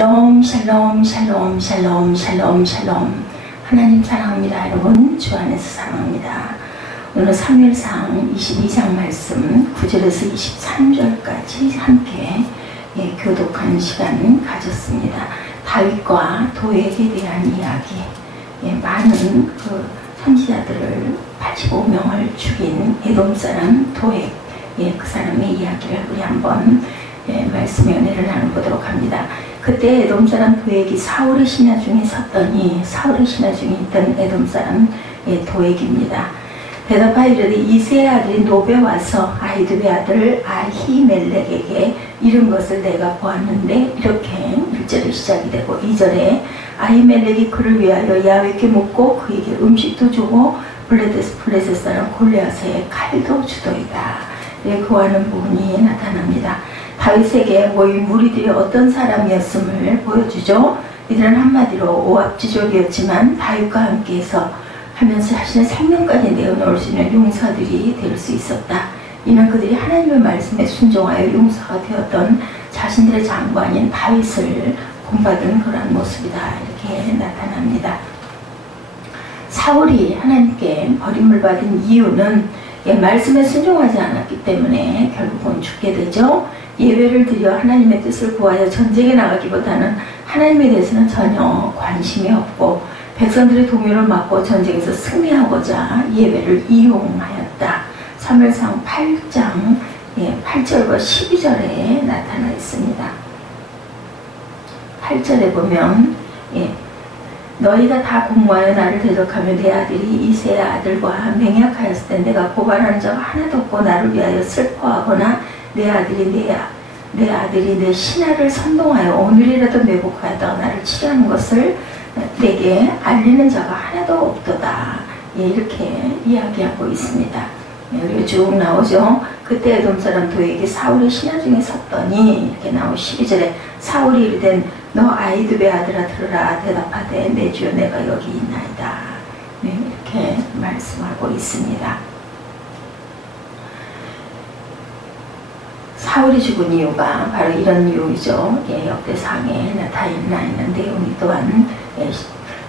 샬롬 샬롬 샬롬 샬롬 샬롬 샬롬. 하나님 사랑합니다. 여러분 주 안에서 사랑합니다. 오늘 사무엘상 22장 말씀 9절에서 23절까지 함께 교독하는 시간 가졌습니다. 다윗과 도액에 대한 이야기, 많은 선지자들을 85명을 죽인 에돔 사람 도액, 그 사람의 이야기를 우리 한번 말씀의 은혜를 나눠보도록 합니다. 그때 에돔 사람 도액이 사울의 신하 중에 섰더니, 사울의 신하 중에 있던 에돔 사람 도액입니다. 대답하여 이르되 이새의 아들인 노베 와서 아히두베 아들 아히멜렉에게 이른 것을 내가 보았는데, 이렇게 1절에 시작이 되고 2절에 아히멜렉이 그를 위하여 야훼께 묻고 그에게 음식도 주고 블레셋 사람 골리앗의 칼도 주더이다. 구하는 부분이 나타납니다. 다윗에게 모인 무리들이 어떤 사람이었음을 보여주죠. 이들은 한마디로 오합지졸이었지만 다윗과 함께해서 하면서 자신의 생명까지 내어놓을 수 있는 용사들이 될 수 있었다. 이는 그들이 하나님의 말씀에 순종하여 용사가 되었던 자신들의 장관인 다윗을 본받은 그런 모습이다. 이렇게 나타납니다. 사울이 하나님께 버림을 받은 이유는 말씀에 순종하지 않았기 때문에 결국은 죽게 되죠. 예외를 드려 하나님의 뜻을 구하여 전쟁에 나가기보다는 하나님에 대해서는 전혀 관심이 없고 백성들의 동요를 막고 전쟁에서 승리하고자 예외를 이용하였다. 사무엘상 8장 8절과 12절에 나타나 있습니다. 8절에 보면 너희가 다 공모하여 나를 대적하며 내 아들이 이새의 아들과 맹약하였을 때 내가 고발하는 자가 하나도 없고 나를 위하여 슬퍼하거나 내 아들이 내 신하를 선동하여 오늘이라도 매복하였다가 나를 치려는 것을 내게 알리는 자가 하나도 없도다. 이렇게 이야기하고 있습니다. 여기 쭉 나오죠. 그때 에돔 사람 도액이 사울의 신하 중에 섰더니, 이렇게 나오고 12절에 사울이 이르되 너 아히두베 아들아 들으라. 대답하되 내 주여 내가 여기 있나이다. 이렇게 말씀하고 있습니다. 사울이 죽은 이유가 바로 이런 이유이죠. 역대상에 나타나 있는 내용이 또한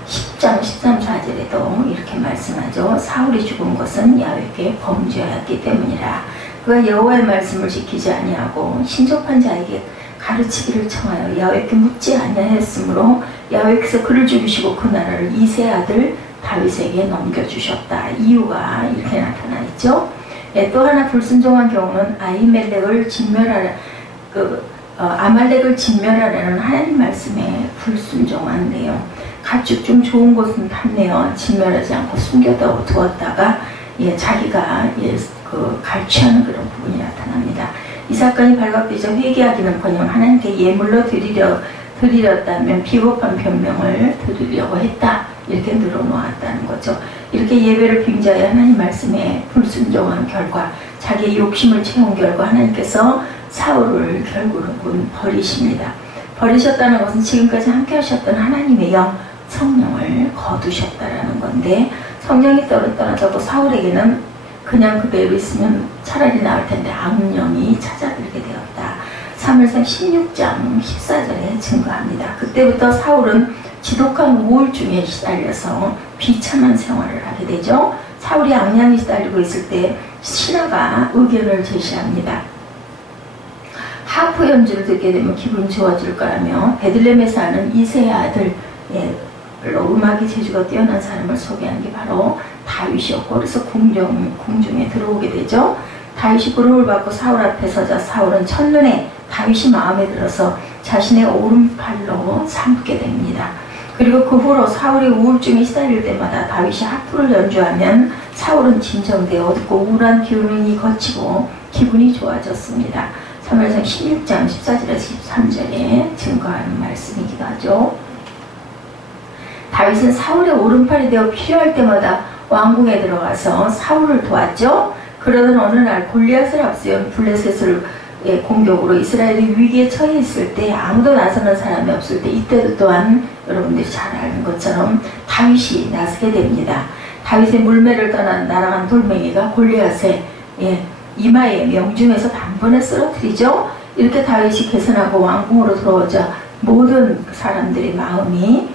10장 13, 14절에도 이렇게 말씀하죠. 사울이 죽은 것은 야훼께 범죄하였기 때문이라. 그가 여호와의 말씀을 지키지 아니하고 신접한 자에게 가르치기를 청하여 야훼께 묻지 아니하였으므로 야훼께서 그를 죽이시고 그 나라를 이새의 아들 다윗에게 넘겨주셨다. 이유가 이렇게 나타나 있죠. 또 하나 불순종한 경우는 아히멜렉을 아말렉을 진멸하라는 하나님 말씀에 불순종한 내용. 가축 중 좋은 것은 탐내어 진멸하지 않고 숨겨두었다가 자기가 갈취하는 그런 부분이 나타납니다. 이 사건이 발각되자 회개하기는커녕 하나님께 예물로 드리렸다면 비겁한 변명을 드리려고 했다. 이렇게 늘어놓았다는 거죠. 이렇게 예배를 빙자해 하나님 말씀에 불순종한 결과, 자기의 욕심을 채운 결과 하나님께서 사울을 결국은 버리십니다. 버리셨다는 것은 지금까지 함께 하셨던 하나님의 영, 성령을 거두셨다라는 건데, 성령이 떠났다고 사울에게는 그냥 그대로 있으면 차라리 나을 텐데 악령이 찾아들게 되었다. 사무엘상 16장 14절에 증거합니다. 그때부터 사울은 지독한 우울증에 시달려서 비참한 생활을 하게 되죠. 사울이 악령에 시달리고 있을 때 신하가 의견을 제시합니다. 하프 연주를 듣게 되면 기분이 좋아질 거라며 베들레헴에 사는 이새의 아들, 음악의 재주가 뛰어난 사람을 소개한 게 바로 다윗이었고, 그래서 궁중에 들어오게 되죠. 다윗이 부름을 받고 사울 앞에 서자 사울은 첫눈에 다윗이 마음에 들어서 자신의 오른팔로 삼게 됩니다. 그리고 그 후로 사울이 우울증에 시달릴 때마다 다윗이 하프를 연주하면 사울은 진정되어 어둡고 우울한 기운이 거치고 기분이 좋아졌습니다. 사무엘상 16장 14절에서 13절에 증거하는 말씀이기도 하죠. 다윗은 사울의 오른팔이 되어 필요할 때마다 왕궁에 들어가서 사울을 도왔죠. 그러던 어느 날 골리앗을 앞세운 블레셋을 공격으로 이스라엘이 위기에 처해 있을 때 아무도 나서는 사람이 없을 때, 이때도 또한 여러분들이 잘 아는 것처럼 다윗이 나서게 됩니다. 다윗의 물매를 떠난 날아간 돌멩이가 골리앗의 이마에 명중에서 단번에 쓰러뜨리죠. 이렇게 다윗이 개선하고 왕궁으로 들어오자 모든 사람들의 마음이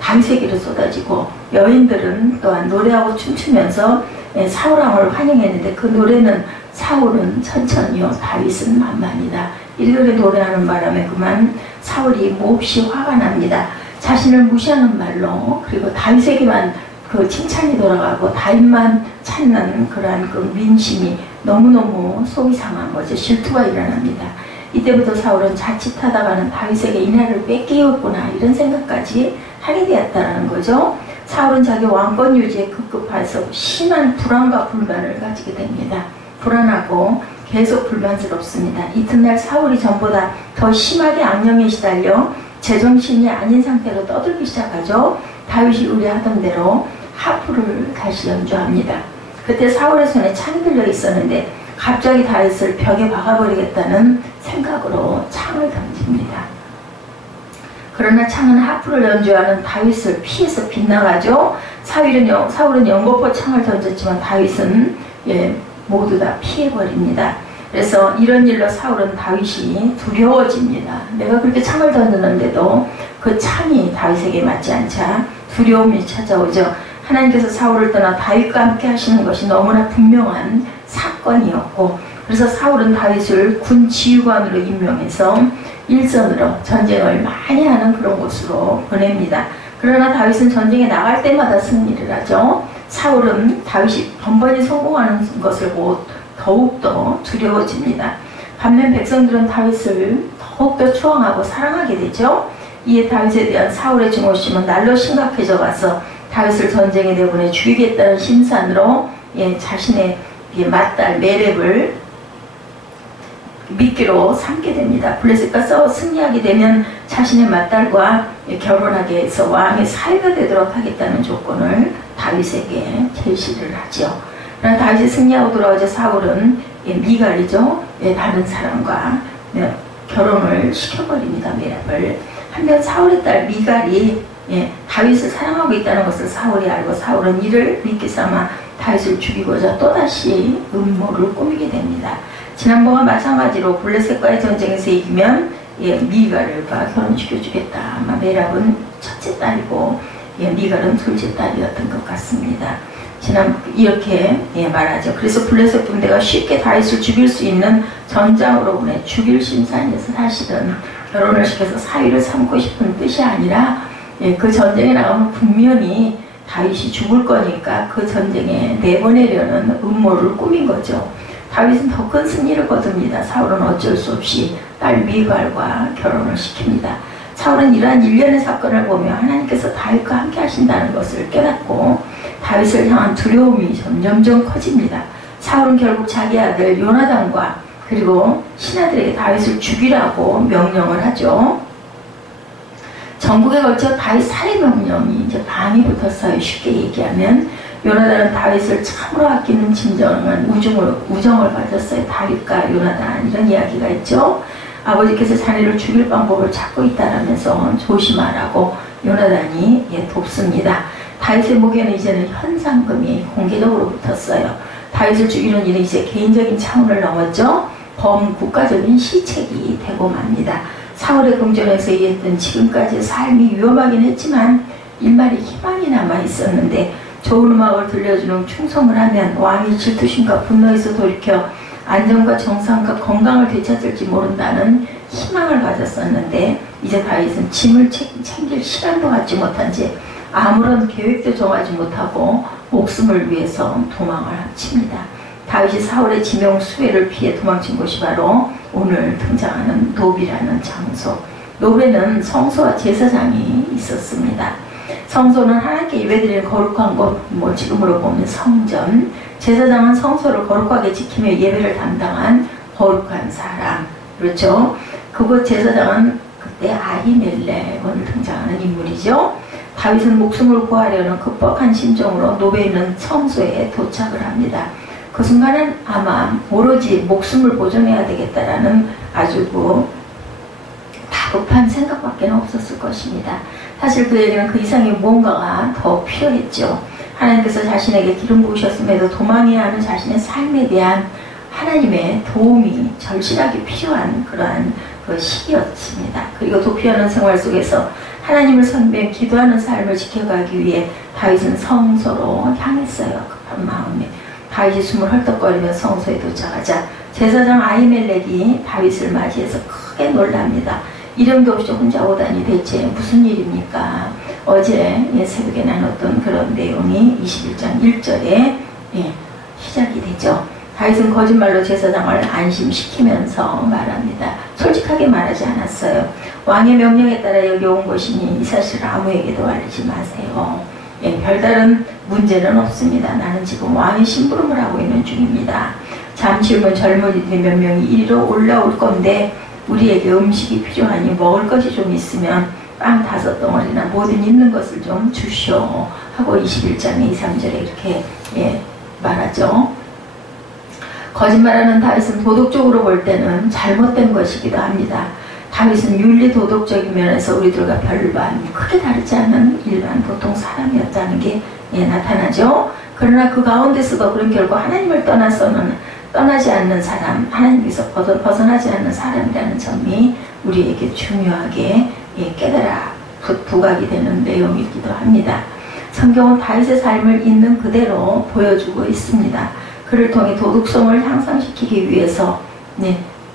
다윗에게로 쏟아지고 여인들은 또한 노래하고 춤추면서 사울왕을 환영했는데 그 노래는 사울은 천천히요 다윗은 만만이다. 이렇게 노래하는 바람에 그만 사울이 몹시 화가 납니다. 자신을 무시하는 말로 그리고 다윗에게만 그 칭찬이 돌아가고 다윗만 찾는 그러한 그 민심이 너무너무 속이 상한 거죠. 질투가 일어납니다. 이때부터 사울은 자칫하다가는 다윗에게 이 나라를 뺏기겠구나 이런 생각까지 하게 되었다는 거죠. 사울은 자기 왕권 유지에 급급해서 심한 불안과 불만을 가지게 됩니다. 불안하고 계속 불만스럽습니다. 이튿날 사울이 전보다 더 심하게 악령에 시달려 제정신이 아닌 상태로 떠들기 시작하죠. 다윗이 의뢰하던 대로 하프를 다시 연주합니다. 그때 사울의 손에 창이 들려 있었는데 갑자기 다윗을 벽에 박아버리겠다는 생각으로 창을 던집니다. 그러나 창은 하프를 연주하는 다윗을 피해서 빗나가죠. 사울은 연거푸 창을 던졌지만 다윗은 모두 다 피해버립니다. 그래서 이런 일로 사울은 다윗이 두려워집니다. 내가 그렇게 창을 던졌는데도 그 창이 다윗에게 맞지 않자 두려움이 찾아오죠. 하나님께서 사울을 떠나 다윗과 함께 하시는 것이 너무나 분명한 사건이었고 그래서 사울은 다윗을 군 지휘관으로 임명해서 일선으로 전쟁을 많이 하는 그런 곳으로 보냅니다. 그러나 다윗은 전쟁에 나갈 때마다 승리를 하죠. 사울은 다윗이 번번이 성공하는 것을 보고 더욱더 두려워집니다. 반면 백성들은 다윗을 더욱더 추앙하고 사랑하게 되죠. 이에 다윗에 대한 사울의 증오심은 날로 심각해져 가서 다윗을 전쟁에 내보내 죽이겠다는 심산으로 자신의 맏딸 메렙을 미끼로 삼게 됩니다. 블레셋과 싸워 승리하게 되면 자신의 맏딸과 결혼하게 해서 왕의 사위가 되도록 하겠다는 조건을 다윗에게 제시를 하죠. 그러나 다윗이 승리하고 돌아오자 사울은 미갈이죠. 다른 사람과 결혼을 시켜버립니다. 메렙을. 한편 사울의 딸 미갈이 다윗을 사랑하고 있다는 것을 사울이 알고 사울은 이를 미끼 삼아 다윗을 죽이고자 또다시 음모를 꾸미게 됩니다. 지난번과 마찬가지로 블레셋과의 전쟁에서 이기면 미갈과 결혼시켜주겠다. 아마 메랍은 첫째 딸이고 미갈은 둘째 딸이었던 것 같습니다. 이렇게 말하죠. 그래서 블레셋 군대가 쉽게 다윗을 죽일 수 있는 전장으로 보내 죽일 심산에서 사실은 결혼을 시켜서 사위를 삼고 싶은 뜻이 아니라 그 전쟁에 나가면 분명히 다윗이 죽을 거니까 그 전쟁에 내보내려는 음모를 꾸민 거죠. 다윗은 더 큰 승리를 거둡니다. 사울은 어쩔 수 없이 딸 미갈과 결혼을 시킵니다. 사울은 이러한 일련의 사건을 보며 하나님께서 다윗과 함께 하신다는 것을 깨닫고 다윗을 향한 두려움이 점점 커집니다. 사울은 결국 자기 아들 요나단과 그리고 신하들에게 다윗을 죽이라고 명령을 하죠. 전국에 걸쳐 다윗 살해 명령이 이제 밤이 붙었어요. 쉽게 얘기하면 요나단은 다윗을 참으로 아끼는 진정한 우정을 가졌어요. 다윗과 요나단 이런 이야기가 있죠. 아버지께서 자네를 죽일 방법을 찾고 있다라면서 조심하라고 요나단이 돕습니다. 다윗의 목에는 이제는 현상금이 공개적으로 붙었어요. 다윗을 죽이는 일은 이제 개인적인 차원을 넘었죠. 범국가적인 시책이 되고 맙니다. 사울의 궁전에서 일했던 지금까지 삶이 위험하긴 했지만 일말의 희망이 남아 있었는데 좋은 음악을 들려주는 충성을 하면 왕이 질투심과 분노에서 돌이켜 안정과 정상과 건강을 되찾을지 모른다는 희망을 가졌었는데 이제 다윗은 짐을 챙길 시간도 갖지 못한 채 아무런 계획도 정하지 못하고 목숨을 위해서 도망을 합칩니다. 다윗이 사울의 지명 수배를 피해 도망친 곳이 바로 오늘 등장하는 노비라는 장소. 노베는 성소와 제사장이 있었습니다. 성소는 하나님께 예배드리는 거룩한 곳, 지금으로 보면 성전. 제사장은 성소를 거룩하게 지키며 예배를 담당한 거룩한 사람. 그렇죠? 그곳 제사장은 그때 아히멜렉으로 등장하는 인물이죠. 다윗은 목숨을 구하려는 급박한 심정으로 노베에 있는 성소에 도착을 합니다. 그 순간은 아마 오로지 목숨을 보존해야 되겠다라는 아주 다급한 생각밖에 없었을 것입니다. 사실 그에게는 그 이상의 무언가가 더 필요했죠. 하나님께서 자신에게 기름 부으셨음에도 도망해야 하는 자신의 삶에 대한 하나님의 도움이 절실하게 필요한 그러한 그 시기였습니다. 그리고 도피하는 생활 속에서 하나님을 섬기며 기도하는 삶을 지켜가기 위해 다윗은 성소로 향했어요. 급한 마음에 다윗이 숨을 헐떡거리며 성소에 도착하자 제사장 아히멜렉이 다윗을 맞이해서 크게 놀랍니다. 이름도 없이 혼자 오다니 대체 무슨 일입니까? 어제 새벽에 나눴던 그런 내용이 21장 1절에 시작이 되죠. 다윗은 거짓말로 제사장을 안심시키면서 말합니다. 솔직하게 말하지 않았어요. 왕의 명령에 따라 여기 온 것이니 이 사실을 아무에게도 알리지 마세요. 별다른 문제는 없습니다. 나는 지금 왕의 심부름을 하고 있는 중입니다. 잠시 후면 젊은이들이 몇 명이 이리로 올라올 건데 우리에게 음식이 필요하니 먹을 것이 좀 있으면 빵 5덩어리나 뭐든 있는 것을 좀 주시오 하고 21장의 2, 3절에 이렇게 말하죠. 거짓말하는 다윗은 도덕적으로 볼 때는 잘못된 것이기도 합니다. 다윗은 윤리 도덕적인 면에서 우리들과 별반 크게 다르지 않은 일반 보통 사람이었다는 게 나타나죠. 그러나 그 가운데서도 그런 결과 하나님을 떠나지 않는 사람, 하나님께서 벗어나지 않는 사람이라는 점이 우리에게 중요하게 깨달아 부각이 되는 내용이기도 합니다. 성경은 다윗의 삶을 있는 그대로 보여주고 있습니다. 그를 통해 도덕성을 향상시키기 위해서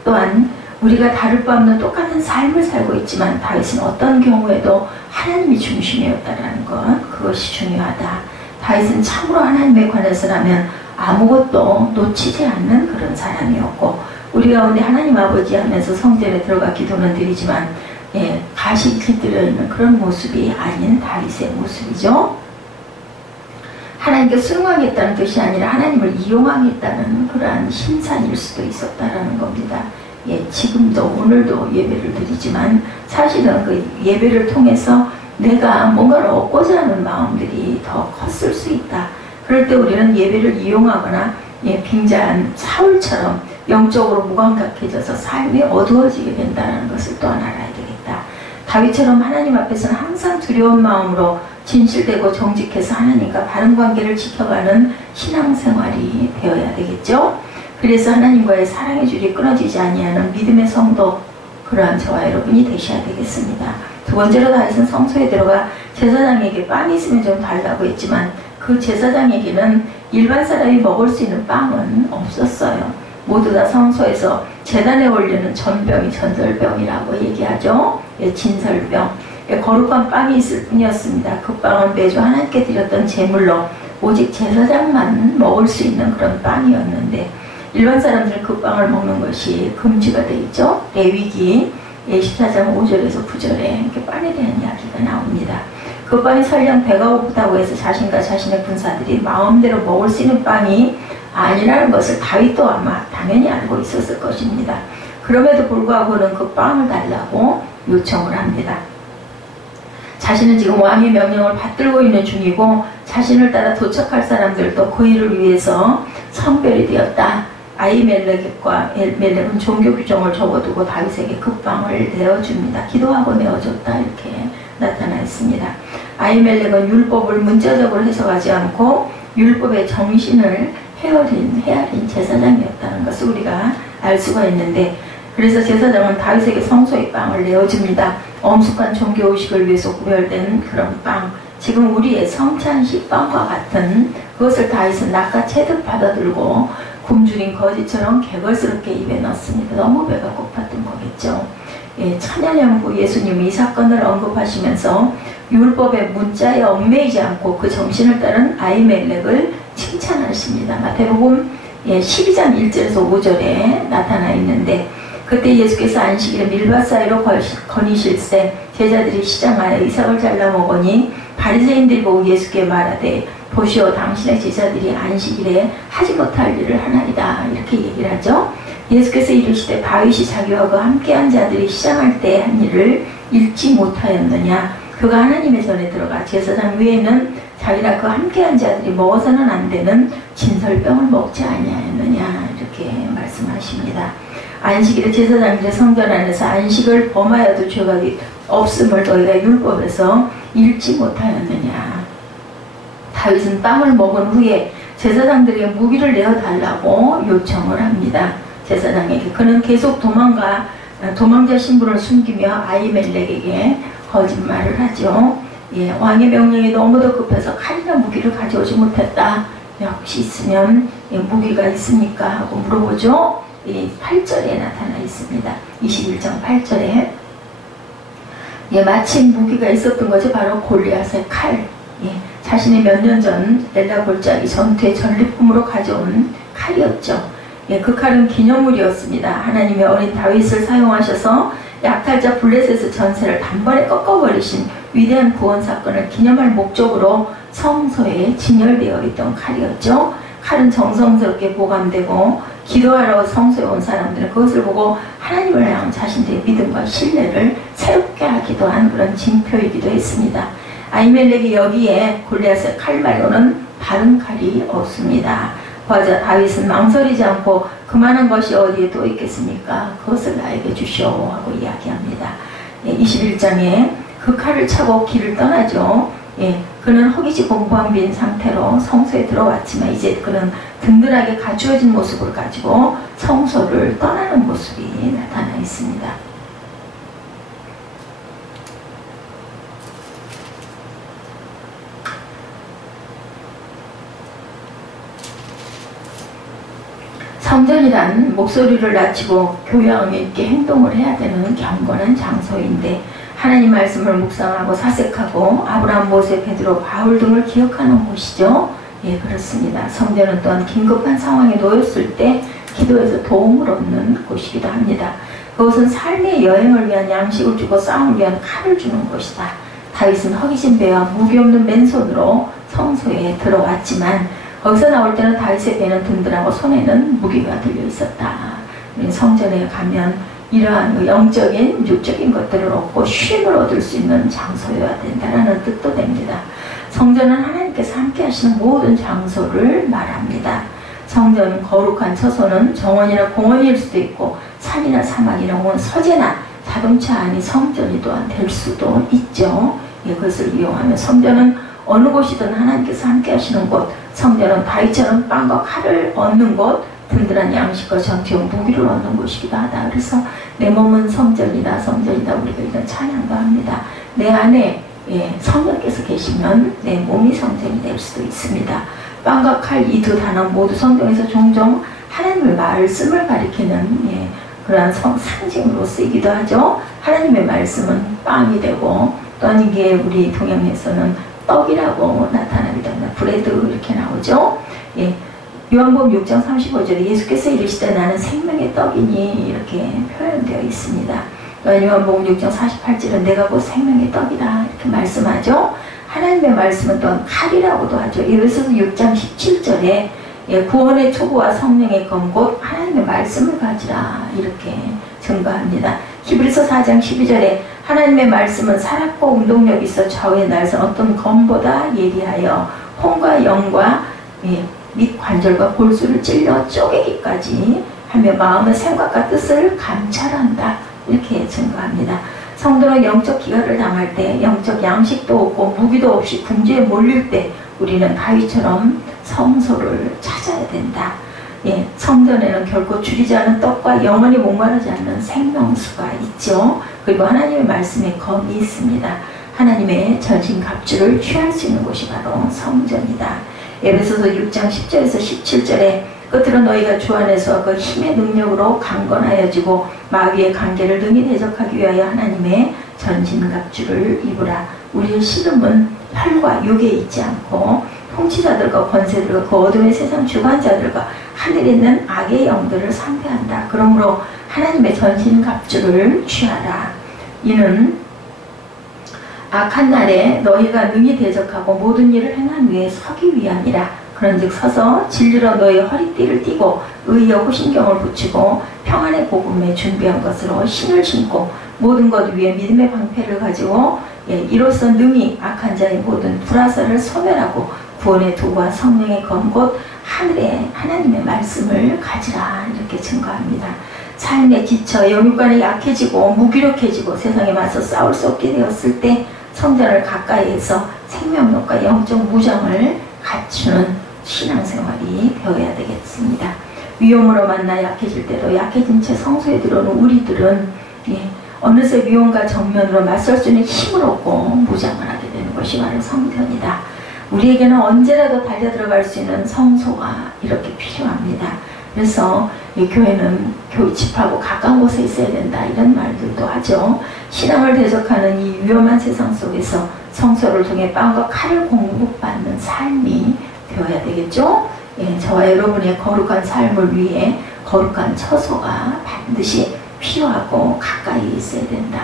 또한 우리가 다를 바 없는 똑같은 삶을 살고 있지만 다윗은 어떤 경우에도 하나님이 중심이었다는 것, 그것이 중요하다. 다윗은 참으로 하나님에 관해서라면 아무것도 놓치지 않는 그런 사람이었고 우리 가운데 하나님 아버지 하면서 성전에 들어가 기도는 드리지만 가시 깃들여 있는 그런 모습이 아닌 다윗의 모습이죠. 하나님께 순응하겠다는 뜻이 아니라 하나님을 이용하겠다는 그러한 심산일 수도 있었다라는 겁니다. 지금도 오늘도 예배를 드리지만 사실은 그 예배를 통해서 내가 뭔가를 얻고자 하는 마음들이 더 컸을 수 있다. 그럴 때 우리는 예배를 이용하거나 빙자한 사울처럼 영적으로 무감각해져서 삶이 어두워지게 된다는 것을 또한 알아야 되겠다. 다윗처럼 하나님 앞에서는 항상 두려운 마음으로 진실되고 정직해서 하나님과 바른 관계를 지켜가는 신앙생활이 되어야 되겠죠. 그래서 하나님과의 사랑의 줄이 끊어지지 아니하는 믿음의 성도, 그러한 저와 여러분이 되셔야 되겠습니다. 두 번째로 다윗은 성소에 들어가 제사장에게 빵이 있으면 좀 달라고 했지만 그 제사장에게는 일반 사람이 먹을 수 있는 빵은 없었어요. 모두 다 성소에서 제단에 올리는 전병이 전설병이라고 얘기하죠. 진설병. 거룩한 빵이 있을 뿐이었습니다. 그 빵은 매주 하나님께 드렸던 제물로 오직 제사장만 먹을 수 있는 그런 빵이었는데 일반 사람들은 그 빵을 먹는 것이 금지가 되어 있죠. 레위기 14장 5절에서 9절에 이렇게 빵에 대한 이야기가 나옵니다. 그 빵이 설령 배가 고프다고 해서 자신과 자신의 군사들이 마음대로 먹을 수 있는 빵이 아니라는 것을 다윗도 아마 당연히 알고 있었을 것입니다. 그럼에도 불구하고는 그 빵을 달라고 요청을 합니다. 자신은 지금 왕의 명령을 받들고 있는 중이고 자신을 따라 도착할 사람들도 그 일을 위해서 성별이 되었다. 아히멜렉은 종교 규정을 적어두고 다윗에게 그 빵을 내어줍니다. 기도하고 내어줬다 이렇게 나타나 있습니다. 아히멜렉은 율법을 문자적으로 해석하지 않고 율법의 정신을 헤아린 제사장이었다는 것을 우리가 알 수가 있는데 그래서 제사장은 다윗에게 성소의 빵을 내어줍니다. 엄숙한 종교의식을 위해서 구별된 그런 빵, 지금 우리의 성찬식 빵과 같은 그것을 다윗은 낚아채듯 받아들고 굶주린 거지처럼 개걸스럽게 입에 넣습니다. 너무 배가 고팠던 거겠죠. 천여년 후 예수님이 이 사건을 언급하시면서 율법의 문자에 얽매이지 않고 그 정신을 따른 아히멜렉을 칭찬하십니다. 마태복음 12장 1절에서 5절에 나타나 있는데 그때 예수께서 안식일에 밀밭 사이로 거니실세 제자들이 시장하여 이삭을 잘라 먹으니 바리새인들이 보고 예수께 말하되 보시오 당신의 제자들이 안식일에 하지 못할 일을 하나이다 이렇게 얘기를 하죠. 예수께서 이르시되 다윗이 자기와 그 함께한 자들이 시장할 때 한 일을 읽지 못하였느냐. 그가 하나님의 전에 들어가 제사장 외에는 자기나 그 함께한 자들이 먹어서는 안 되는 진설병을 먹지 아니하였느냐 이렇게 말씀하십니다. 안식일에 제사장들의 성전 안에서 안식을 범하여도 죄가 없음을 너희가 율법에서 읽지 못하였느냐. 다윗은 빵을 먹은 후에 제사장들에게 무기를 내어달라고 요청을 합니다. 제사장에게. 그는 계속 도망가 도망자 신분을 숨기며 아히멜렉에게 거짓말을 하죠. 예, 왕의 명령이 너무도 급해서 칼이나 무기를 가져오지 못했다. 혹시 있으면 무기가 있습니까? 하고 물어보죠. 8절에 나타나 있습니다. 21장 8절에 마침 무기가 있었던 것이 바로 골리앗의 칼. 자신이 몇 년 전 엘라 골짜기 전투의 전리품으로 가져온 칼이었죠. 그 칼은 기념물이었습니다. 하나님의 어린 다윗을 사용하셔서 약탈자 블레셋의 전세를 단번에 꺾어버리신 위대한 구원 사건을 기념할 목적으로 성소에 진열되어 있던 칼이었죠. 칼은 정성스럽게 보관되고 기도하러 성소에 온 사람들은 그것을 보고 하나님을 향한 자신들의 믿음과 신뢰를 새롭게 하기도 한 그런 징표이기도 했습니다. 아히멜렉이 여기에 골리앗의 칼 말고는 다른 칼이 없습니다. 과자 다윗은 망설이지 않고 그만한 것이 어디에 또 있겠습니까? 그것을 나에게 주시오 하고 이야기합니다. 21장에 그 칼을 차고 길을 떠나죠. 그는 허기지고 무방비인 상태로 성소에 들어왔지만 이제 그는 든든하게 갖추어진 모습을 가지고 성소를 떠나는 모습이 나타나 있습니다. 성전이란 목소리를 낮추고 교양 있게 행동을 해야 되는 경건한 장소인데 하나님 말씀을 묵상하고 사색하고 아브라함, 모세, 베드로, 바울 등을 기억하는 곳이죠. 그렇습니다. 성전은 또한 긴급한 상황에 놓였을 때 기도에서 도움을 얻는 곳이기도 합니다. 그것은 삶의 여행을 위한 양식을 주고 싸움을 위한 칼을 주는 곳이다. 다윗은 허기진 배와 무기 없는 맨손으로 성소에 들어왔지만 거기서 나올 때는 다윗의 배는 든든하고 손에는 무기가 들려 있었다. 성전에 가면 이러한 영적인, 육적인 것들을 얻고 쉼을 얻을 수 있는 장소여야 된다는 뜻도 됩니다. 성전은 하나님께서 함께 하시는 모든 장소를 말합니다. 성전 거룩한 처소는 정원이나 공원일 수도 있고 산이나 사막이나 혹은 서재나 자동차 안이 성전이 또한 될 수도 있죠. 그것을 이용하면 성전은 어느 곳이든 하나님께서 함께 하시는 곳, 성전은 다윗처럼 빵과 칼을 얻는 곳, 든든한 양식과 전투용 무기를 얻는 곳이기도 하다. 그래서 내 몸은 성전이다, 성전이다 우리가 이런 찬양도 합니다. 내 안에 성령께서 계시면 내 몸이 성전이 될 수도 있습니다. 빵과 칼 이 두 단어 모두 성경에서 종종 하나님의 말씀을 가리키는 그러한 상징으로 쓰이기도 하죠. 하나님의 말씀은 빵이 되고 또한 이게 우리 동양에서는 떡이라고 나타나기도 합니다. 브레드 이렇게 나오죠. 요한복음 6장 35절에 예수께서 이르시되 나는 생명의 떡이니 이렇게 표현되어 있습니다. 요한복음 6장 48절은 내가 곧 생명의 떡이다 이렇게 말씀하죠. 하나님의 말씀은 또한 칼이라고도 하죠. 에베소서 6장 17절에 구원의 초구와 성령의 검 곧 하나님의 말씀을 가지라 이렇게 증거합니다. 히브리서 4장 12절에 하나님의 말씀은 살았고 운동력이 있어 좌우에 날선 어떤 검보다 예리하여 혼과 영과 및 관절과 골수를 찔러 쪼개기까지 하며 마음의 생각과 뜻을 감찰한다 이렇게 증거합니다. 성도는 영적 기갈을 당할 때 영적 양식도 없고 무기도 없이 궁지에 몰릴 때 우리는 다윗처럼 성소를 찾아야 된다. 성전에는 결코 줄이지 않은 떡과 영원히 목마르지 않는 생명수가 있죠. 그리고 하나님의 말씀에 검이 있습니다. 하나님의 전신갑주를 취할 수 있는 곳이 바로 성전이다. 에베소서 6장 10절에서 17절에 끝으로 너희가 주 안에서 그 힘의 능력으로 강건하여지고 마귀의 관계를 능히 대적하기 위하여 하나님의 전신갑주를 입으라. 우리의 씨름은 혈과 육에 있지 않고 통치자들과 권세들과 그 어둠의 세상 주관자들과 하늘에 있는 악의 영들을 상대한다. 그러므로 하나님의 전신갑주를 취하라. 이는 악한 날에 너희가 능히 대적하고 모든 일을 행한 후에 서기 위함이라. 그런즉 서서 진리로 너희 허리띠를 띠고 의의 호신경을 붙이고 평안의 복음에 준비한 것으로 신을 신고 모든 것 위에 믿음의 방패를 가지고 이로써 능히 악한 자의 모든 불화살을 소멸하고 구원의 도구와 성령의 검 곧 하늘에 하나님의 말씀을 가지라 이렇게 증거합니다. 삶에 지쳐 영육간에 약해지고 무기력해지고 세상에 맞서 싸울 수 없게 되었을 때 성전을 가까이에서 생명력과 영적 무장을 갖추는 신앙생활이 되어야 되겠습니다. 위험으로 만나 약해질 때도 약해진 채 성소에 들어오는 우리들은 예, 어느새 위험과 정면으로 맞설 수 있는 힘을 얻고 무장을 하게 되는 것이 바로 성전이다. 우리에게는 언제라도 달려들어갈 수 있는 성소가 이렇게 필요합니다. 그래서 이 교회는 교회 집하고 가까운 곳에 있어야 된다, 이런 말들도 하죠. 신앙을 대적하는 이 위험한 세상 속에서 성소를 통해 빵과 칼을 공급받는 삶이 되어야 되겠죠. 예, 저와 여러분의 거룩한 삶을 위해 거룩한 처소가 반드시 필요하고 가까이 있어야 된다.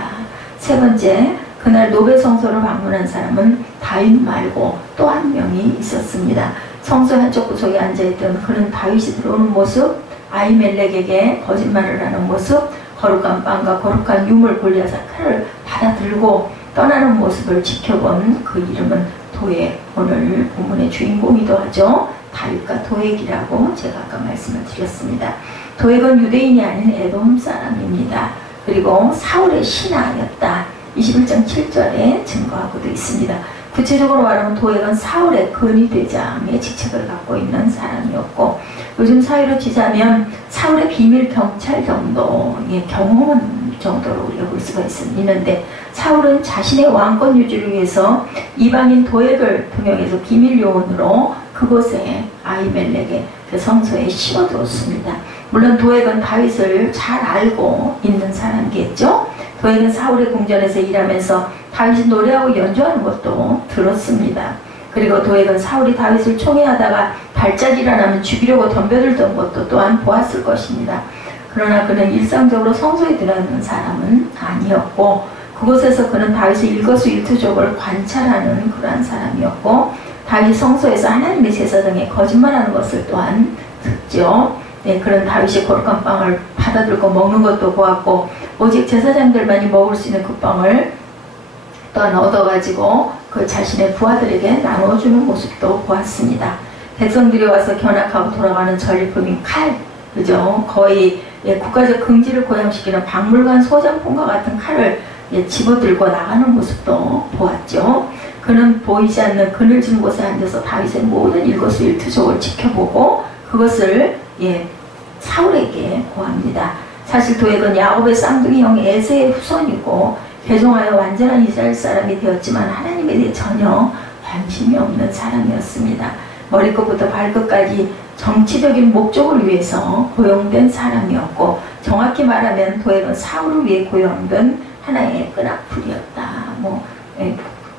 세 번째, 그날 노베 성소를 방문한 사람은 다윗 말고 또 한 명이 있었습니다. 성소 한쪽 구석에 앉아있던 그는 다윗이 들어오는 모습, 아히멜렉에게 거짓말을 하는 모습, 거룩한 빵과 거룩한 유물 골리앗의 칼을 받아들고 떠나는 모습을 지켜본 그 이름은 도액, 오늘 본문의 주인공이기도 하죠. 다윗과 도액이라고 제가 아까 말씀을 드렸습니다. 도액은 유대인이 아닌 에돔 사람입니다. 그리고 사울의 신하였다. 21장 7절에 증거하고도 있습니다. 구체적으로 말하면 도액은 사울의 근위대장의 직책을 갖고 있는 사람이었고, 요즘 사회로 치자면 사울의 비밀 경찰 정도의 경호원 정도로 우리가 볼 수가 있는데, 사울은 자신의 왕권 유지를 위해서 이방인 도액을 등용해서 비밀 요원으로 그곳에 아히멜렉의 그 성소에 씌워두었습니다. 물론 도액은 다윗을 잘 알고 있는 사람이겠죠. 도액은 사울의 궁전에서 일하면서 다윗이 노래하고 연주하는 것도 들었습니다. 그리고 도액은 사울이 다윗을 총애하다가 발작 일어나면 죽이려고 덤벼들던 것도 또한 보았을 것입니다. 그러나 그는 일상적으로 성소에 들어가는 사람은 아니었고, 그곳에서 그는 다윗의 일거수일투족을 관찰하는 그러한 사람이었고, 다윗이 성소에서 하나님의 제사장에 거짓말하는 것을 또한 듣죠. 네, 그런 다윗이 거룩한 빵을 받아들고 먹는 것도 보았고, 오직 제사장들만이 먹을 수 있는 그 빵을 또한 얻어가지고 그 자신의 부하들에게 나눠주는 모습도 보았습니다. 백성들이 와서 견학하고 돌아가는 전리품인 칼, 그죠? 거의 국가적 긍지를 고양시키는 박물관 소장품과 같은 칼을 집어들고 나가는 모습도 보았죠. 그는 보이지 않는 그늘진 곳에 앉아서 다윗의 모든 일거수일투족을 지켜보고 그것을 사울에게 고합니다. 사실 도액은 야곱의 쌍둥이 형 에세의 후손이고 개종하여 완전한 이스라엘 사람이 되었지만 하나님에 대해 전혀 관심이 없는 사람이었습니다. 머리끝부터 발끝까지 정치적인 목적을 위해서 고용된 사람이었고, 정확히 말하면 도액은 사울을 위해 고용된 하나의 끈악풀이었다.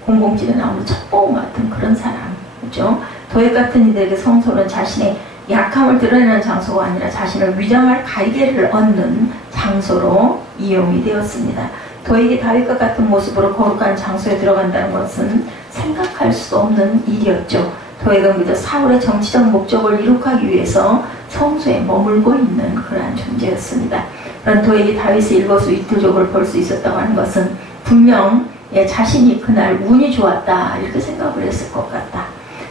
공공지에 나오는 첩보원 같은 그런 사람, 그죠? 도액 같은 이들에게 성소는 자신의 약함을 드러내는 장소가 아니라 자신을 위장할 가이대를 얻는 장소로 이용이 되었습니다. 도액이 다윗과 같은 모습으로 거룩한 장소에 들어간다는 것은 생각할 수 없는 일이었죠. 도액은 그저 사울의 정치적 목적을 이룩하기 위해서 성소에 머물고 있는 그러한 존재였습니다. 그런 도액이 다윗의 일거수일투족을 볼 수 있었다고 하는 것은 분명 자신이 그날 운이 좋았다, 이렇게 생각을 했을 것 같다.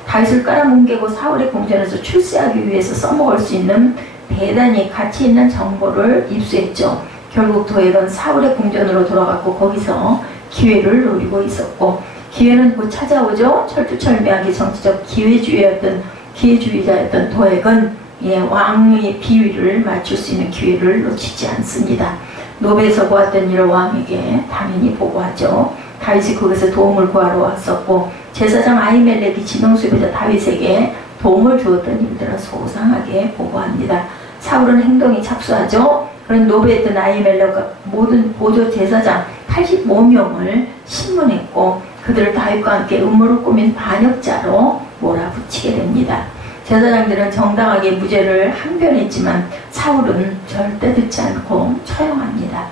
다윗을 깔아뭉개고 사울의 궁전에서 출세하기 위해서 써먹을 수 있는 대단히 가치 있는 정보를 입수했죠. 결국 도액은 사울의 궁전으로 돌아갔고 거기서 기회를 노리고 있었고, 기회는 곧 찾아오죠. 철두철미하게 정치적 기회주의자였던 도액은 왕의 비위를 맞출 수 있는 기회를 놓치지 않습니다. 노베에서 보았던 일을 왕에게 당연히 보고하죠. 다윗이 그것에 도움을 구하러 왔었고, 제사장 아히멜렉이 지명수배자 다윗에게 도움을 주었던 일들을 소상하게 보고합니다. 사울은 행동이 착수하죠. 그런 노베에 있던 아히멜렉과 모든 보조 제사장 85명을 신문했고, 그들을 다윗과 함께 음모를 꾸민 반역자로 몰아붙이게 됩니다. 제사장들은 정당하게 무죄를 항변했지만 사울은 절대 듣지 않고 처형합니다.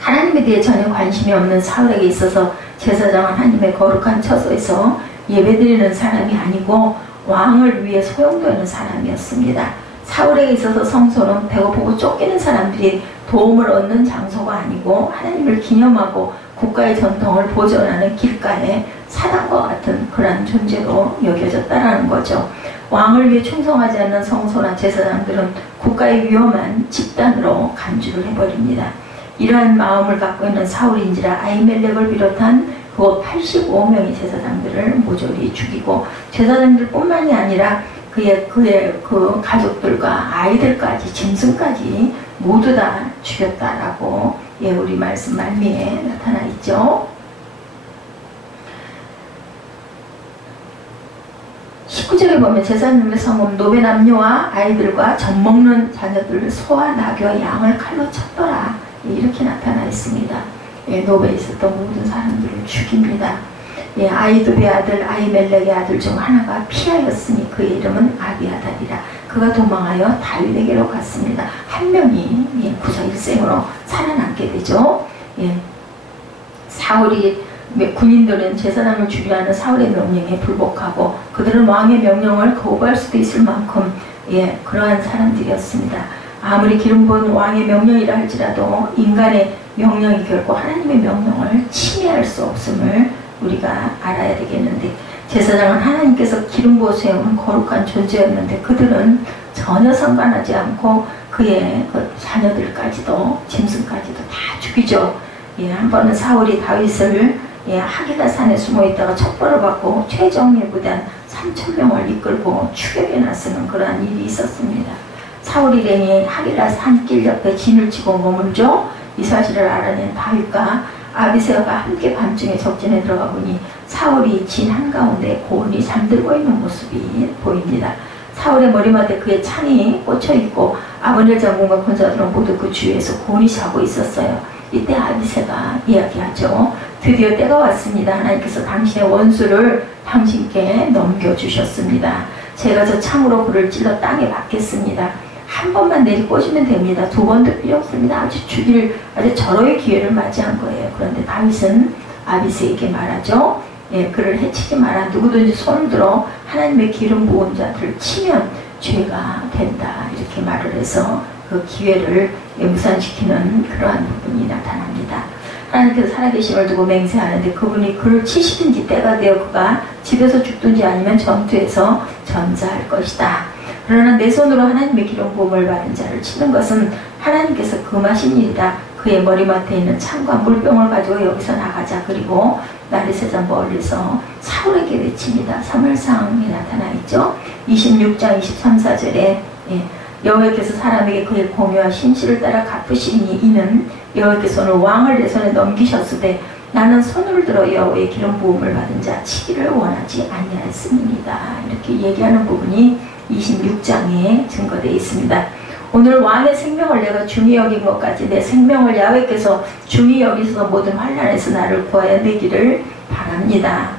하나님에 대해 전혀 관심이 없는 사울에게 있어서 제사장은 하나님의 거룩한 처소에서 예배드리는 사람이 아니고 왕을 위해 소용돌이는 사람이었습니다. 사울에게 있어서 성소는 배고프고 쫓기는 사람들이 도움을 얻는 장소가 아니고 하나님을 기념하고 국가의 전통을 보존하는 길가의 사당과 같은 그러한 존재로 여겨졌다는 거죠. 왕을 위해 충성하지 않는 성소나 제사장들은 국가의 위험한 집단으로 간주를 해버립니다. 이러한 마음을 갖고 있는 사울인지라 아히멜렉을 비롯한 그곳 85명의 제사장들을 모조리 죽이고, 제사장들 뿐만이 아니라 그의 그 가족들과 아이들까지 짐승까지 모두 다 죽였다라고 우리 말씀 말미에 나타나 있죠. 19절에 보면 제사장의 성은 노베 남녀와 아이들과 젖먹는 자녀들 소와 나귀와 양을 칼로 쳤더라. 이렇게 나타나 있습니다. 노베에 있었던 모든 사람들을 죽입니다. 아이두베의 아들 아히멜렉의 아들 중 하나가 피하였으니 그의 이름은 아비아달이라. 그가 도망하여 다윗에게로 갔습니다. 한 명이 구사일생으로 살아남게 되죠. 사울이 군인들은 제사장을 죽이라는 사울의 명령에 불복하고 그들은 왕의 명령을 거부할 수도 있을 만큼 그러한 사람들이었습니다. 아무리 기름 부은 왕의 명령이라 할지라도 인간의 명령이 결코 하나님의 명령을 침해할 수 없음을 우리가 알아야 되겠는데, 제사장은 하나님께서 기름 부어 세우는 거룩한 존재였는데 그들은 전혀 상관하지 않고 그의 그 자녀들까지도 짐승까지도 다 죽이죠. 한 번은 사울이 다윗을 하기라 산에 숨어 있다가 첩보를 받고 최정예 부대 3,000명을 이끌고 추격에 나서는 그러한 일이 있었습니다. 사울이 일행이 하기라 산길 옆에 진을 치고 머물죠. 이 사실을 알아낸 다윗과 아비새가 함께 밤중에 적진에 들어가 보니 사울이 진 한가운데 고온이 잠들고 있는 모습이 보입니다. 사울의 머리맡에 그의 창이 꽂혀있고 아브넬 장군과 군사들은 모두 그 주위에서 고온이 자고 있었어요. 이때 아비새가 이야기하죠. 드디어 때가 왔습니다. 하나님께서 당신의 원수를 당신께 넘겨주셨습니다. 제가 저 창으로 그를 찔러 땅에 박겠습니다. 한 번만 내리 꽂으면 됩니다. 두 번도 필요 없습니다. 아주 절호의 기회를 맞이한 거예요. 그런데 다윗은 아비새에게 말하죠. 그를 해치지 마라. 누구든지 손을 들어 하나님의 기름 부은 자들을 치면 죄가 된다. 이렇게 말을 해서 그 기회를 무산시키는 그러한 부분이 나타납니다. 하나님께서 살아계심을 두고 맹세하는데 그분이 그를 치시든지 때가 되어 그가 집에서 죽든지 아니면 전투에서 전사할 것이다. 그러나 내 손으로 하나님의 기름 부음을 받은 자를 치는 것은 하나님께서 금하신 일이다. 그의 머리맡에 있는 창과 물병을 가지고 여기서 나가자. 그리고 나리새자 멀리서 사울에게 외칩니다. 사무엘상에 나타나 있죠. 26장 23, 4절에 여호와께서 사람에게 그의 공의와 심씨를 따라 갚으시니 이는 여호와께서 오늘 왕을 내 손에 넘기셨으되 나는 손을 들어 여호와의 기름 부음을 받은 자 치기를 원하지 아니하였음이니이다. 이렇게 얘기하는 부분이 26장에 증거되어 있습니다. 오늘 왕의 생명을 내가 중히 여긴 것까지 내 생명을 야훼께서 중히 여기서 모든 환난에서 나를 구하여 내기를 바랍니다.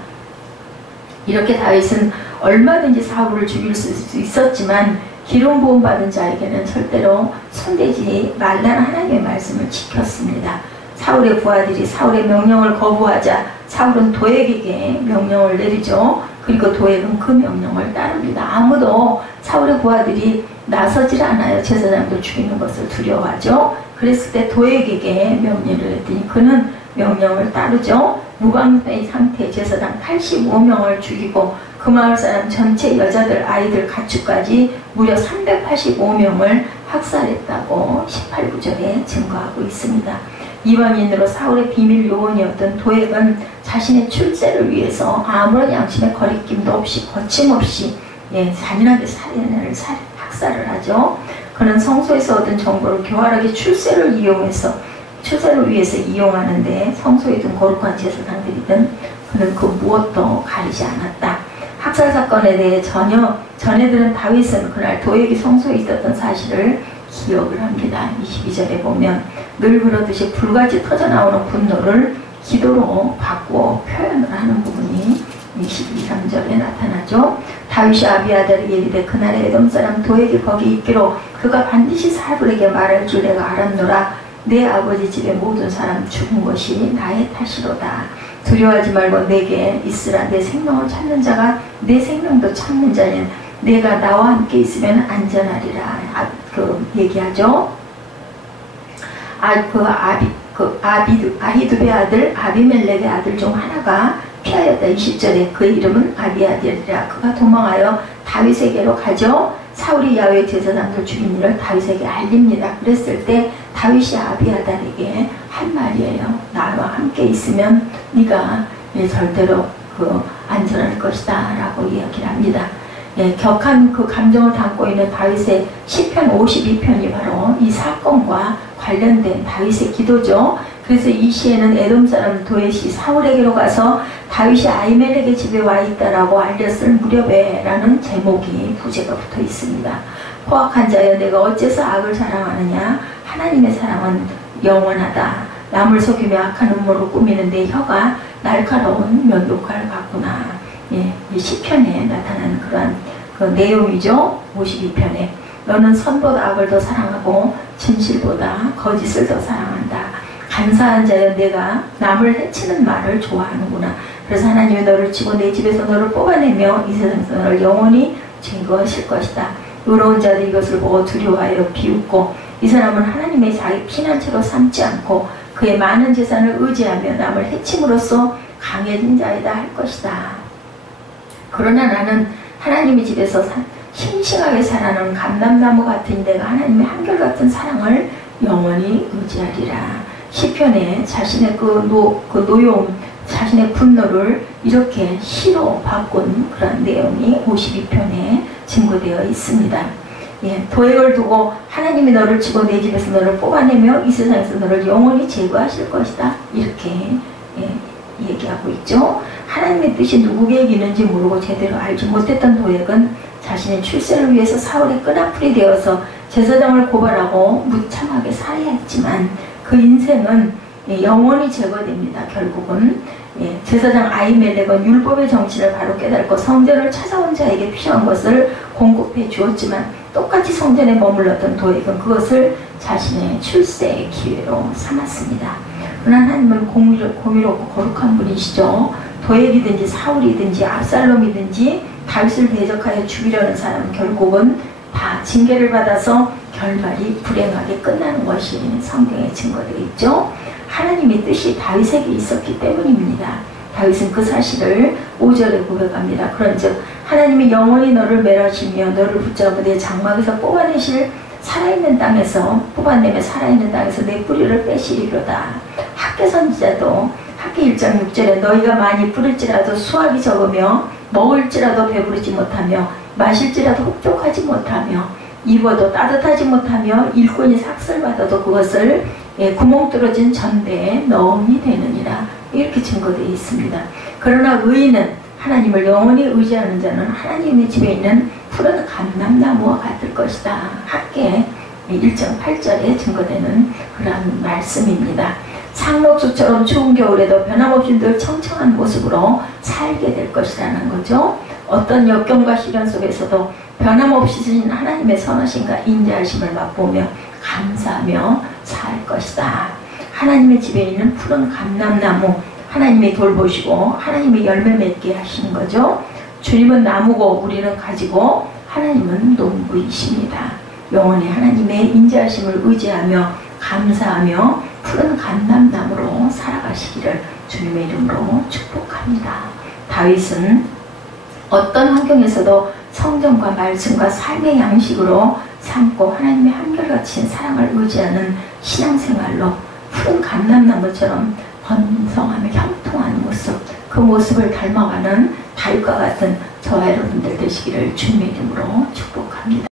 이렇게 다윗은 얼마든지 사울을 죽일 수 있었지만 기름 부음 받은 자에게는 절대로 손대지 말라는 하나님의 말씀을 지켰습니다. 사울의 부하들이 사울의 명령을 거부하자 사울은 도액에게 명령을 내리죠. 그리고 도액은 그 명령을 따릅니다. 아무도 사울의 부하들이 나서질 않아요. 제사장들 죽이는 것을 두려워하죠. 그랬을 때 도액에게 명령을 했더니 그는 명령을 따르죠. 무방의 상태 제사장 85명을 죽이고 그 마을 사람 전체 여자들, 아이들, 가축까지 무려 385명을 학살했다고 18, 9절에 증거하고 있습니다. 이방인으로 사울의 비밀 요원이었던 도액은 자신의 출세를 위해서 아무런 양심의 거리낌도 없이 거침없이 잔인하게 학살을 하죠. 그는 성소에서 얻은 정보를 교활하게 출세를 위해서 이용하는데 성소이든 거룩한 제사장들이든 그는 그 무엇도 가리지 않았다. 학살 사건에 대해 전해들은 다윗은 그날 도액이 성소에 있었던 사실을 기억을 합니다. 22절에 보면 늘 그러듯이 불같이 터져나오는 분노를 기도로 바꾸어 표현을 하는 부분이 22, 3절에 나타나죠. 다윗이 아비아달에게 이르되 그날에 에돔 사람 도액이 거기 있기로 그가 반드시 사울에게 말할 줄 내가 알았노라. 내 아버지 집의 모든 사람 죽은 것이 나의 탓이로다. 두려워하지 말고 내게 있으라. 내 생명을 찾는 자가 내 생명도 찾는 자는 내가 나와 함께 있으면 안전하리라. 얘기하죠. 아히두베의 아들 아비멜렉의 아들 중 하나가 피하였다. 20절에 그 이름은 아비아달이라. 그가 도망하여 다윗에게로 가죠. 사울이 야훼 제사장들 죽인 일을 다윗에게 알립니다. 그랬을 때 다윗이 아비아달에게 한 말이에요. 나와 함께 있으면 네가 절대로 안전할 것이다 라고 이야기를 합니다. 격한 그 감정을 담고 있는 다윗의 시편 52편이 바로 이 사건과 관련된 다윗의 기도죠. 그래서 이 시에는 에돔 사람 도엣이 사울에게로 가서 다윗이 아히멜렉의 집에 와 있다라고 알렸을 무렵에 라는 제목이 부제가 붙어 있습니다. 포악한 자여 내가 어째서 악을 사랑하느냐. 하나님의 사랑은 영원하다. 남을 속이며 악한 음모를 꾸미는 내 혀가 날카로운 면도칼 같구나. 이 시편에 나타나는 그러한 그 내용이죠. 52편에 너는 선보다 악을 더 사랑하고 진실보다 거짓을 더 사랑한다. 간사한 자여 내가 남을 해치는 말을 좋아하는구나. 그래서 하나님이 너를 치고 내 집에서 너를 뽑아내며 이 세상에서 너를 영원히 증거하실 것이다. 의로운 자들이 이것을 보고 두려워하여 비웃고 이 사람은 하나님의 자기 피난처로 삼지 않고 그의 많은 재산을 의지하며 남을 해침으로써 강해진 자이다 할 것이다. 그러나 나는 하나님의 집에서 싱싱하게 자라는 감람나무 같은 내가 하나님의 한결같은 사랑을 영원히 의지하리라. 시편에 자신의 그 노여움, 자신의 분노를 이렇게 시로 바꾼 그런 내용이 52편에 증거되어 있습니다. 도액을 두고 하나님이 너를 치고 내 집에서 너를 뽑아내며 이 세상에서 너를 영원히 제거하실 것이다. 이렇게 얘기하고 있죠. 하나님의 뜻이 누구에게 있는지 모르고 제대로 알지 못했던 도액은 자신의 출세를 위해서 사울의 끈앞풀이 되어서 제사장을 고발하고 무참하게 살해했지만 그 인생은 영원히 제거됩니다. 결국은 제사장 아히멜렉은 율법의 정신을 바로 깨닫고 성전을 찾아온 자에게 필요한 것을 공급해 주었지만 똑같이 성전에 머물렀던 도액은 그것을 자신의 출세의 기회로 삼았습니다. 그러나 하나님은 공의롭고 거룩한 분이시죠. 도액이든지 사울이든지 압살롬이든지 다윗을 대적하여 죽이려는 사람은 결국은 다 징계를 받아서 결말이 불행하게 끝나는 것이 성경에 증거되어 있죠. 하나님의 뜻이 다윗에게 있었기 때문입니다. 다윗은 그 사실을 5절에 고백합니다. 그런즉 하나님이 영원히 너를 멸하시며 너를 붙잡아 내 장막에서 뽑아내실 살아있는 땅에서 뽑아내며 살아있는 땅에서 내 뿌리를 빼시리로다. 학개 선지자도 학개 1장 6절에 너희가 많이 뿌릴지라도 수확이 적으며 먹을지라도 배부르지 못하며 마실지라도 흡족하지 못하며 입어도 따뜻하지 못하며 일꾼이 삭슬받아도 그것을 구멍 뚫어진 전대에 넣음이 되느니라. 이렇게 증거되어 있습니다. 그러나 의인은 하나님을 영원히 의지하는 자는 하나님의 집에 있는 푸른 감람나무와 같을 것이다. 학개 1장 8절에 증거되는 그런 말씀입니다. 상록수처럼 추운 겨울에도 변함없이 늘 청청한 모습으로 살게 될 것이라는 거죠. 어떤 역경과 시련 속에서도 변함없으신 하나님의 선하심과 인자하심을 맛보며 감사하며 살 것이다. 하나님의 집에 있는 푸른 감람나무, 하나님이 돌보시고 하나님의 열매 맺게 하시는 거죠. 주님은 나무고 우리는 가지고 하나님은 농부이십니다. 영원히 하나님의 인자하심을 의지하며 감사하며 푸른 감람나무로 살아가시기를 주님의 이름으로 축복합니다. 다윗은 어떤 환경에서도 성경과 말씀과 삶의 양식으로 삼고 하나님의 한결같이 사랑을 의지하는 신앙생활로 푸른 감람나무처럼 번성하며 형통한 모습, 그 모습을 닮아가는 다윗과 같은 저와 여러분들 되시기를 주님의 이름으로 축복합니다.